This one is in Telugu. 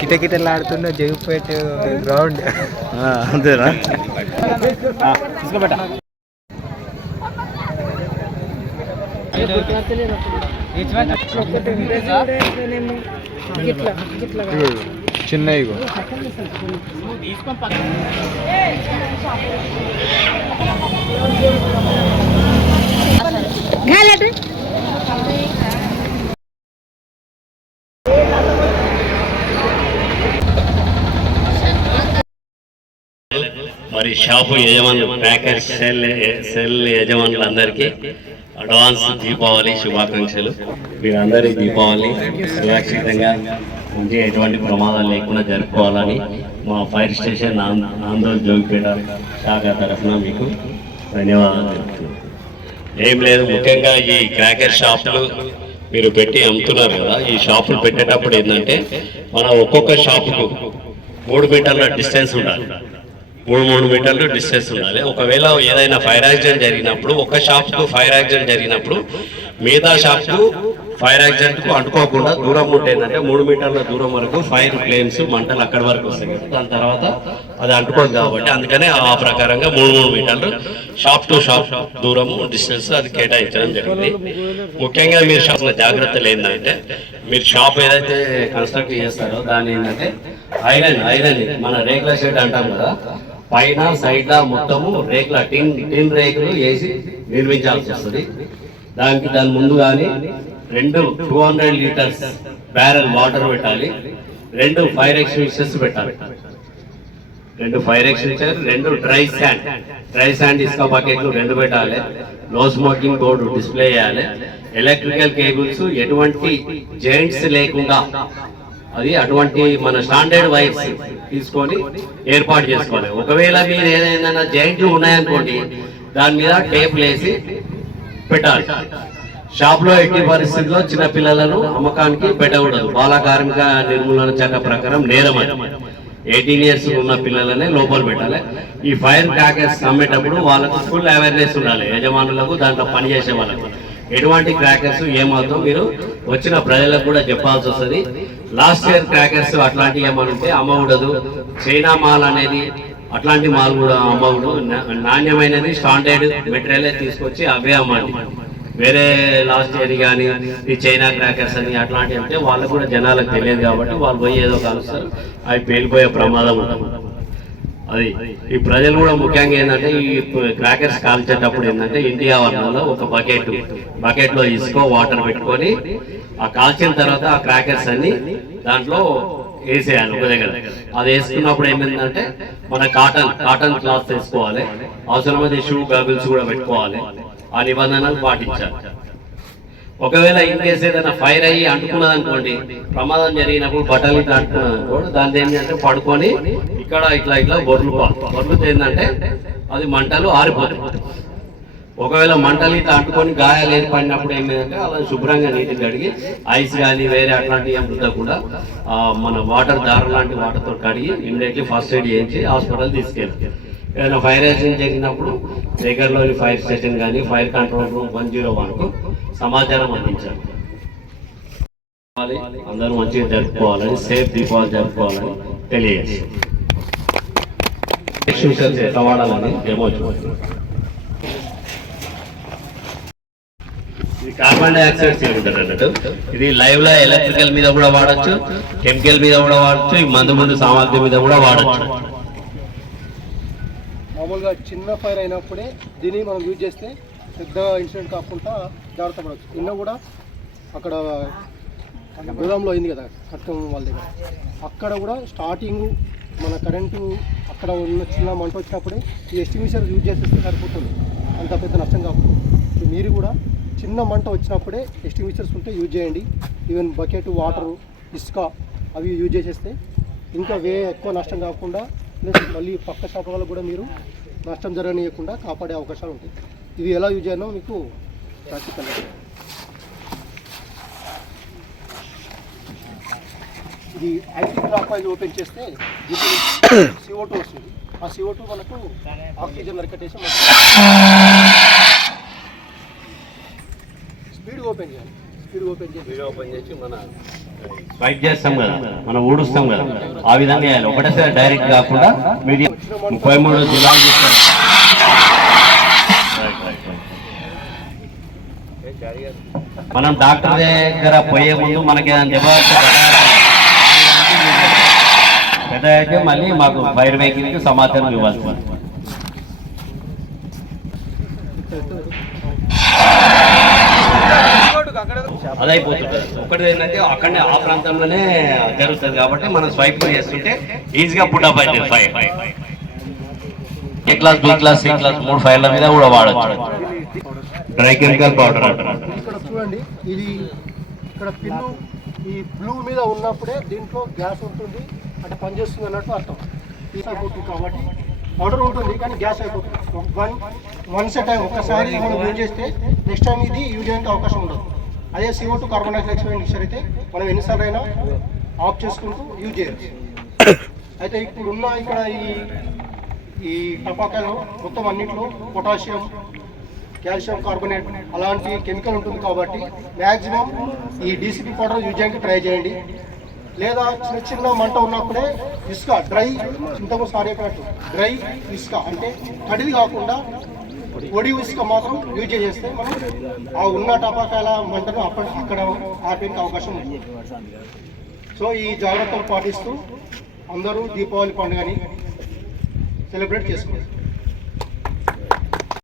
కిటకిటలాడుతున్న జగిపేట గ్రౌండ్ అంతేనా? చిన్నవి మరి షాపు యజమానులు క్రాకర్ సెల్ యజమానులందరికీ అడ్వాన్స్ దీపావళి శుభాకాంక్షలు. మీరందరి దీపావళి సురక్షితంగా ఉంచి ఎటువంటి ప్రమాదాలు లేకుండా జరుపుకోవాలని మా ఫైర్ స్టేషన్ ఆందోళన జోగిపేట శాఖ తరఫున మీకు ధన్యవాదాలు తెలుపుతున్నాను. ఏం లేదు, ముఖ్యంగా ఈ క్రాకర్ షాపులు మీరు పెట్టి అమ్ముతున్నారు కదా, ఈ షాపులు పెట్టేటప్పుడు ఏంటంటే మనం ఒక్కొక్క షాపుకు 3 మీటర్ల డిస్టెన్స్ ఉండాలి. 3 మీటర్లు డిస్టెన్స్ ఉండాలి. ఒకవేళ ఏదైనా ఫైర్ యాక్సిడెంట్ జరిగినప్పుడు ఒక షాప్కు ఫైర్ యాక్సిడెంట్ జరిగినప్పుడు మిగతా షాప్కు ఫైర్ యాక్సిడెంట్కు అంటుకోకుండా దూరం ఉంటే ఏంటంటే 3 మీటర్ల దూరం వరకు ఫైర్ ఫ్లేమ్స్ మంటలు అక్కడి వరకు వస్తాయి. దాని తర్వాత అది అంటుకోదు కాబట్టి అందుకనే ఆ ప్రకారంగా 3 మీటర్లు షాప్ టు షాప్ దూరము డిస్టెన్స్ అది కేటాయించడం జరిగింది. ముఖ్యంగా మీరు షాప్ జాగ్రత్తలు ఏంటంటే మీరు షాప్ ఏదైతే కన్స్ట్రక్ట్ చేస్తారో దాన్ని ఏంటంటే ఐరన్ మన రేకుల షెడ్ అంటాం కదా, పైన సైడ్ మొత్తము రేకుల టిన్ రేకులు వేసి నిర్మించాల్సి వస్తుంది. దాని ముందు కానీ 200 లీటర్స్ బ్యారెల్ వాటర్ పెట్టాలి. 2 ఫైర్ ఎక్స్టింగ్విషర్స్ పెట్టాలి. 2 ఫైర్ ఎక్స్టింగ్విషర్, 2 డ్రై శాండ్ ఇసుక బకెట్లు 2 పెట్టాలి. నో స్మోకింగ్ బోర్డు డిస్ప్లే చేయాలి. ఎలక్ట్రికల్ కేబుల్స్ ఎటువంటి జాయింట్స్ లేకుండా అది అటువంటి మన స్టాండర్డ్ వైర్స్ తీసుకొని ఏర్పాటు చేసుకోవాలి. ఒకవేళ మీరు ఏదైనా జాయింట్లు ఉన్నాయనుకోండి దాని మీద టేప్ వేసి పెట్టాలి. షాప్ లో ఎట్టి పరిస్థితుల్లో చిన్న పిల్లలను అమ్మకానికి పెట్టకూడదు. బాల కార్మిక నిర్మూలన చట్ట ప్రకారం నేరం. 18 ఇయర్స్ ఉన్న పిల్లలనే లోపల పెట్టాలి. ఈ ఫైర్ క్రాకర్స్ అమ్మేటప్పుడు వాళ్ళకు ఫుల్ అవేర్నెస్ ఉండాలి. యజమానులకు దాంట్లో పనిచేసే వాళ్ళకు ఎటువంటి క్రాకర్స్ ఏమవుతాం మీరు వచ్చిన ప్రజలకు కూడా చెప్పాల్సి వస్తుంది. లాస్ట్ ఇయర్ క్రాకర్స్ అట్లాంటివి ఏమైనా ఉంటే అమ్మకూడదు. చైనా మాల్ అనేది అట్లాంటి మాల్ కూడా అమ్మకూడదు. నాణ్యమైనది స్టాండర్డ్ మెటీరియల్ తీసుకొచ్చి అవే అమ్మాలి. వేరే లాస్ట్ ఇయర్ కానీ ఈ చైనా క్రాకర్స్ అని అట్లాంటివి అంటే వాళ్ళకు కూడా జనాలకు తెలియదు కాబట్టి వాళ్ళు పోయి ఏదో కలుస్తారు, అవి పేలిపోయే ప్రమాదం ఉంటుంది. అది ఈ ప్రజలు కూడా ముఖ్యంగా ఏంటంటే ఈ క్రాకర్స్ కాల్చేటప్పుడు ఏంటంటే ఇంటి ఆవరణలో ఒక బకెట్ లో ఇసుకో వాటర్ పెట్టుకొని ఆ కాల్చిన తర్వాత ఆ క్రాకర్స్ అన్ని దాంట్లో వేసేయాలి ఒక దగ్గర. అది వేసుకున్నప్పుడు ఏమైందంటే మన కాటన్ క్లాత్ వేసుకోవాలి. అవసరమైతే షూ గగుల్స్ కూడా పెట్టుకోవాలి. ఆ నిబంధనలు పాటించాలి. ఒకవేళ ఇన్ కేసు ఏదైనా ఫైర్ అయ్యి అంటుకున్నది అనుకోండి, ప్రమాదం జరిగినప్పుడు బట్టలు ఇట్లా అంటుకున్నది అనుకోండి, దాని ఏంటంటే పడుకొని ఇక్కడ ఇట్లా బొర్లుతో ఏంటంటే అది మంటలు ఆరిపోతాయి. ఒకవేళ మంటలు ఇట్లా అంటుకొని గాయాలు ఏర్పడినప్పుడు ఏమైందంటే అలా శుభ్రంగా నీటిని కడిగి ఐస్ కానీ వేరే అట్లాంటివి ఏం రుద్దకుండా మన వాటర్ దారం లాంటి వాటర్తో కడిగి ఇమ్మీడియట్లీ ఫస్ట్ ఎయిడ్ చేయించి హాస్పిటల్ తీసుకెళ్తాం. ఏదైనా ఫైర్ యాక్సిడెంట్ జరిగినప్పుడు దగ్గరలోని ఫైర్ స్టేషన్ కానీ ఫైర్ కంట్రోల్ రూమ్ 101కు సమాచారం అందించాలి. అందరూ మంచిగా జరుపుకోవాలని, సేఫ్ దీపావళి జరుపుకోవాలని తెలియజేస్తాం. ఎట్లా వాడాలని డెమో చూడండి. ఇది కార్బన్ డైఆక్సైడ్ ఉంటుంది అన్నట్టు. ఇది లైవ్ లో ఎలక్ట్రికల్ మీద కూడా వాడచ్చు, కెమికల్ మీద కూడా వాడచ్చు, ఈ మందు సామాగ్రి మీద కూడా వాడచ్చు. మామూలుగా చిన్న ఫైర్ అయినప్పుడే దీన్ని మనం యూజ్ చేస్తే పెద్ద ఇన్సిడెంట్ కాకుండా జాగ్రత్త పడవచ్చు. నిన్న కూడా అక్కడ గోదాంలో అయింది కదా కట్టం వాళ్ళ దగ్గర, అక్కడ కూడా స్టార్టింగ్ మన కరెంటు అక్కడ ఉన్న చిన్న మంట వచ్చినప్పుడే ఈ ఎస్టింగ్విషర్ యూజ్ చేసేస్తే సరిపోతుంది, అంత పెద్ద నష్టం కాకుండా. మీరు కూడా చిన్న మంట వచ్చినప్పుడే ఎస్టింగ్విషర్స్ ఉంటే యూజ్ చేయండి. ఈవెన్ బకెట్, వాటరు, ఇసుక అవి యూజ్ చేసేస్తే ఇంకా ఎక్కువ నష్టం కాకుండా ప్లస్ మళ్ళీ పక్క షాప్ వాళ్ళకు కూడా మీరు నష్టం జరగనీయకుండా కాపాడే అవకాశాలు ఉంటాయి. ఇవి ఎలా యూజ్ చేయాలో మీకు ప్రాక్టికల్గా ఇది యాంటీ క్లాక్ వైజ్ ఓపెన్ చేస్తే CO2 వస్తుంది. ఆ CO2 మనకు ఆక్సిజన్ వరకట్టేసి స్పీడ్ ఓపెన్ చేయాలి. స్పీడ్ ఓపెన్ చేసి మన స్వైప్ చేస్తాం కదా, మనం ఊడుస్తాం కదా, ఆ విధంగా వేయాలి. ఒకటేసారి డైరెక్ట్ కాకుండా మీడియం 33 జిల్లాలు చూస్తారు. మనం డాక్టర్ దగ్గర పోయే ముందు మనకి ఏదైనా పెద్ద అయితే మళ్ళీ మాకు ఫైర్ వెహికల్కి సమాచారం ఇవ్వాల్సి ఉంది. అదైపోతుంది. ఒకటి ఏంటంటే అక్కడనే ఆ ప్రాంతంలోనే జరుగుతుంది కాబట్టి మనం స్వైప్ చేస్తుంటే ఈజీగా పుట్ అప్ అవుతుంది. Fire A class, B class, C class 3 ఫైర్ల మీద కూడా వాడచ్చు. డ్రై కెమికల్ పౌడర్ అంటారు. ఇక్కడ చూడండి, ఇది ఇక్కడ పిల్లు ఈ బ్లూ మీద ఉన్నప్పుడే దీంట్లో గ్యాస్ ఉంటుంది, అంటే పనిచేస్తుంది అన్నట్టు అర్థం. అయిపోతుంది కాబట్టి పౌడర్ ఉంటుంది కానీ గ్యాస్ అయిపోతుంది. వన్స్ ఏ టైం ఒక్కసారి మనం యూజ్ చేస్తే నెక్స్ట్ టైం ఇది యూజ్ చేయడానికి అవకాశం ఉండదు. అదే CO2 కార్బన్ డైఆక్సైడ్ మిక్చర్ అయితే మనం ఎన్నిసార్లు అయినా ఆఫ్ చేసుకుంటూ యూజ్ చేయొచ్చు. అయితే ఇప్పుడున్న ఇక్కడ ఈ టపాకాయలు మొత్తం అన్నింటిలో పొటాషియం, కాల్షియం కార్బోనేట్ అలాంటి కెమికల్ ఉంటుంది కాబట్టి మ్యాక్సిమం ఈ DCP పౌడర్ యూజ్ చేయడానికి ట్రై చేయండి. లేదా చిన్న చిన్న మంట ఉన్నప్పుడే ఇసుక డ్రై, ఇంతకు సారేపట్టు డ్రై ఇసుక అంటే తడిది కాకుండా పొడి ఇసుక మాత్రం యూజ్ చేస్తే మనం ఆ ఉన్న టపాకాయల మంటను అక్కడ ఆపేందుకు అవకాశం ఉంది. సో ఈ జాగ్రత్తలు పాటిస్తూ అందరూ దీపావళి పండుగని సెలబ్రేట్ చేసుకోండి.